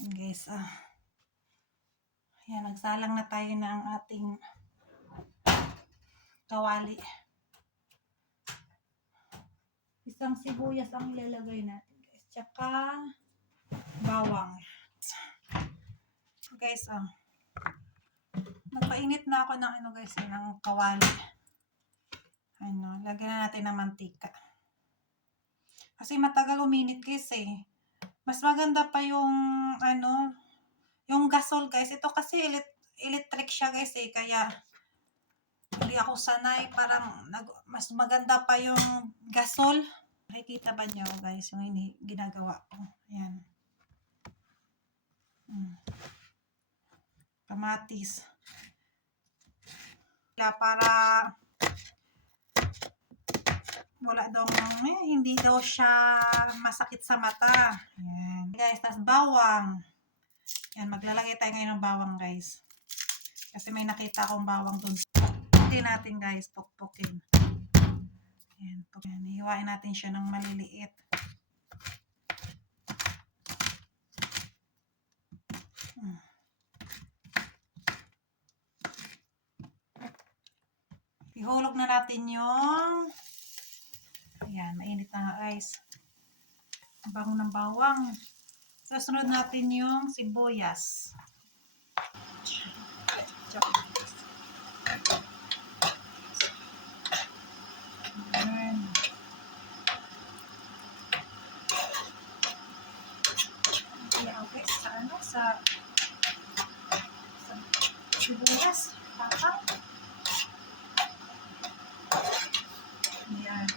Guys, yan, nagsalang na tayo ng ating kawali. Isang sibuyas ang ilalagay natin, guys. Tsaka bawang. Guys, nagpainit na ako ng guys, ng kawali. Lagyan na natin ng mantika. Kasi matagal uminit, guys, eh. Mas maganda pa yung yung gasol, guys. Ito kasi electric siya, guys, eh. Kaya hindi ako sanay. Parang mas maganda pa yung gasol. Nakikita ba niyo, guys, yung ginagawa ko? Ayan. Kamatis. Para wala daw, hindi daw siya masakit sa mata. Ayan. Guys, tas bawang. Yan, maglalagay tayo ngayon ng bawang, guys. Kasi may nakita akong bawang dun. Pukpukin natin, guys. Pukpukin. Ayan, pukpukin. Hiwain natin siya ng maliliit. Ihulog na natin yung ayan, mainit na, guys. Ang bango ng bawang. Susunod natin yung sibuyas. Ayan. Ayan, okay. Sa sibuyas. Tapang. Ayan.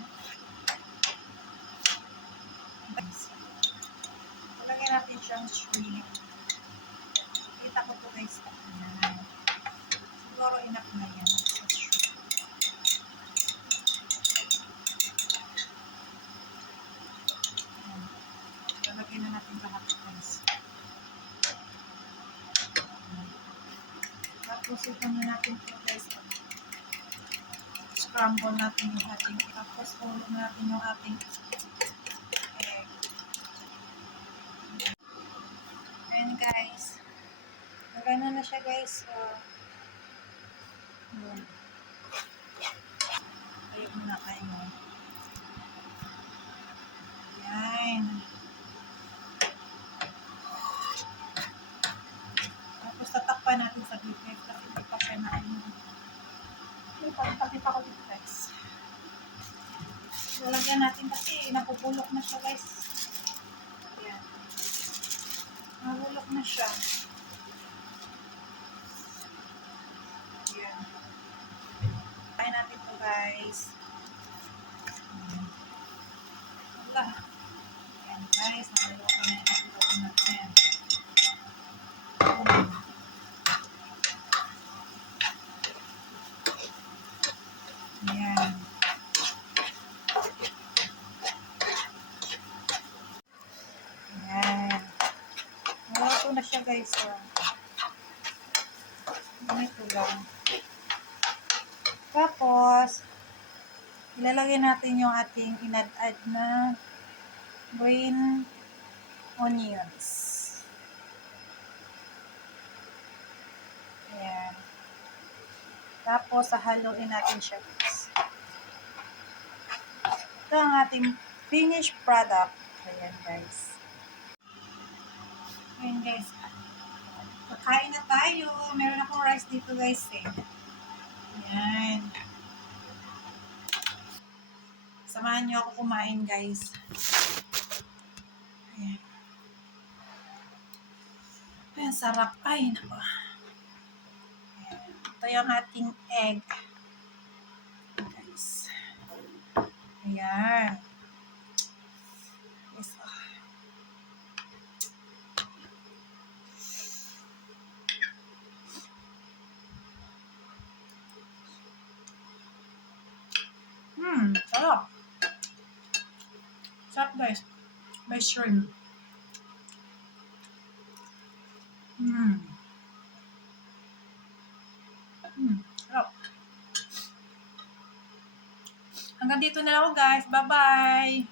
Lagyan natin siyang shrimp. Kita ko to, guys. Ayan. Siguro enough na yan. Lalagyan na natin lahat, guys. Tapos ito na natin ito, guys. Scramble natin yung ating, tapos hulog natin yung ating egg. Ayan, guys. Magana na siya, guys. Tayo muna kayo. Ayan. Tapos tatakpan natin sa bibig kasi hindi pa siya na Pagtakip ako dito, guys. Lalagyan natin kasi napupulok na siya, guys. Ayan. Napupulok na siya. Ayan. Kain natin ito, guys. Wala. Ayan, guys. Nalulokan na yung natin. Ayan. Ayan. Naluto na siya, guys. Ganito lang. Tapos, ilalagay natin yung ating inad-add na green onions. Ayan. Tapos, haluin natin siya, guys. Ito ang ating finished product. Ayan, guys. Ayan, guys. Kakain na tayo. Meron akong rice dito, guys, eh. Ayan. Samahan niyo ako kumain, guys. Ayan. Ayan, sarap. Ay, naku. Ito yung ating egg. Guys. Ayan. Yes, sarap. Sarap, guys. May shrimp. Sarap. Hanggang dito na lang ako, guys. Bye-bye.